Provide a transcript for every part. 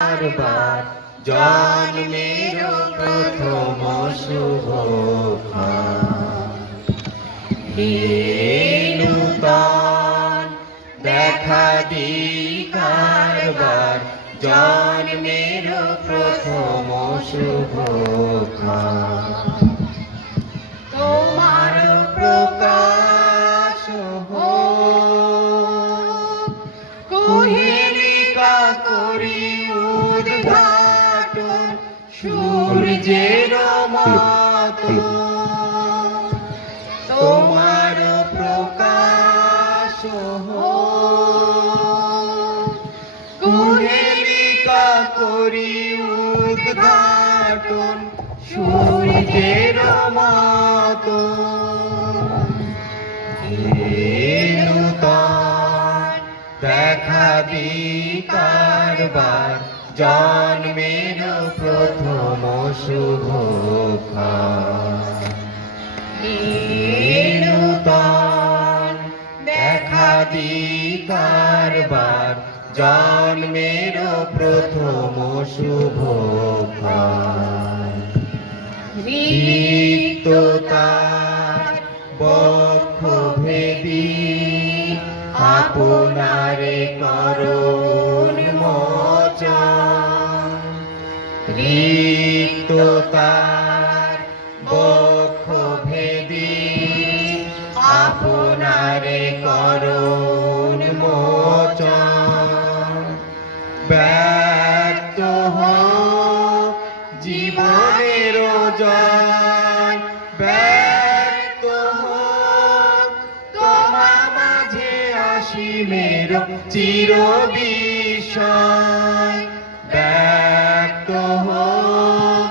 বারবার জন্মের প্রথম শুভক্ষণ। হে নূতন দেখা দিই কারবার জন্মের প্রথম শুভক্ষণ। তোমার প্রকাশ হোক, কুহেলিকা করি উদ্ঘাটন সূর্যের মতো। তোমার প্রকাশ হোক, কুহেলিকা করি উদ্ঘাটন সূর্যের মতো। হে নূতন দেখা দিই কারবার জন্মের প্রথম শুভক্ষণ। হে নূতন দেখা দিই কারবার জন্মের প্রথম শুভক্ষণ। রিক্ততার বক্ষ ভেদি আপনারে করুণ মোচন। রিক্ততার বক্ষ ভেদি আপনারে করুণ মোচন। ব্যক্ত হোক জীবনের জয়, ব্যক্ত হোক তোমা মাঝে অসীমের চির বিস্ময়। ব্যক্ত হোক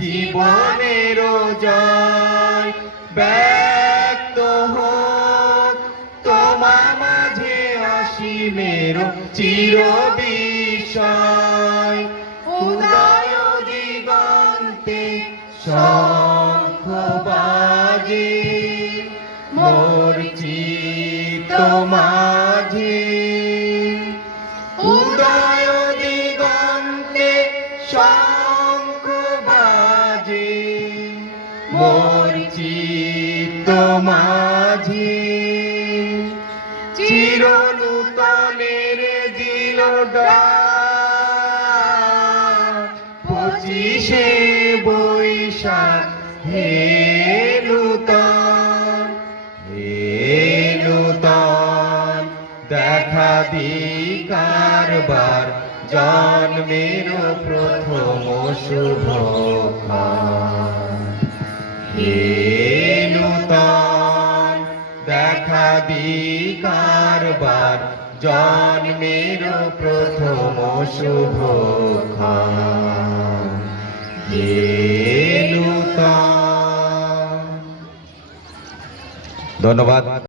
জীবনের জয়, ব্যক্ত হোক তোমা মাঝে অসীমের চির বিস্ময়। উদয় দিগন্তে শঙ্খ বাজে মোর চিত্ত মাঝে। উদয় দিগন্তে শঙ্খ বাজে মোর চিত্ত মাঝে। চির নূতনের দিল ডাক 25শে বৈশাখ। হে নূতন, হে নূতন দেখা দিই কারবার জন্মের প্রথম শুভক্ষণ। হে নূতন দেখা দিই কারবার জন্মের প্রথম শুভক্ষণ। হে নূতন। ধন্যবাদ।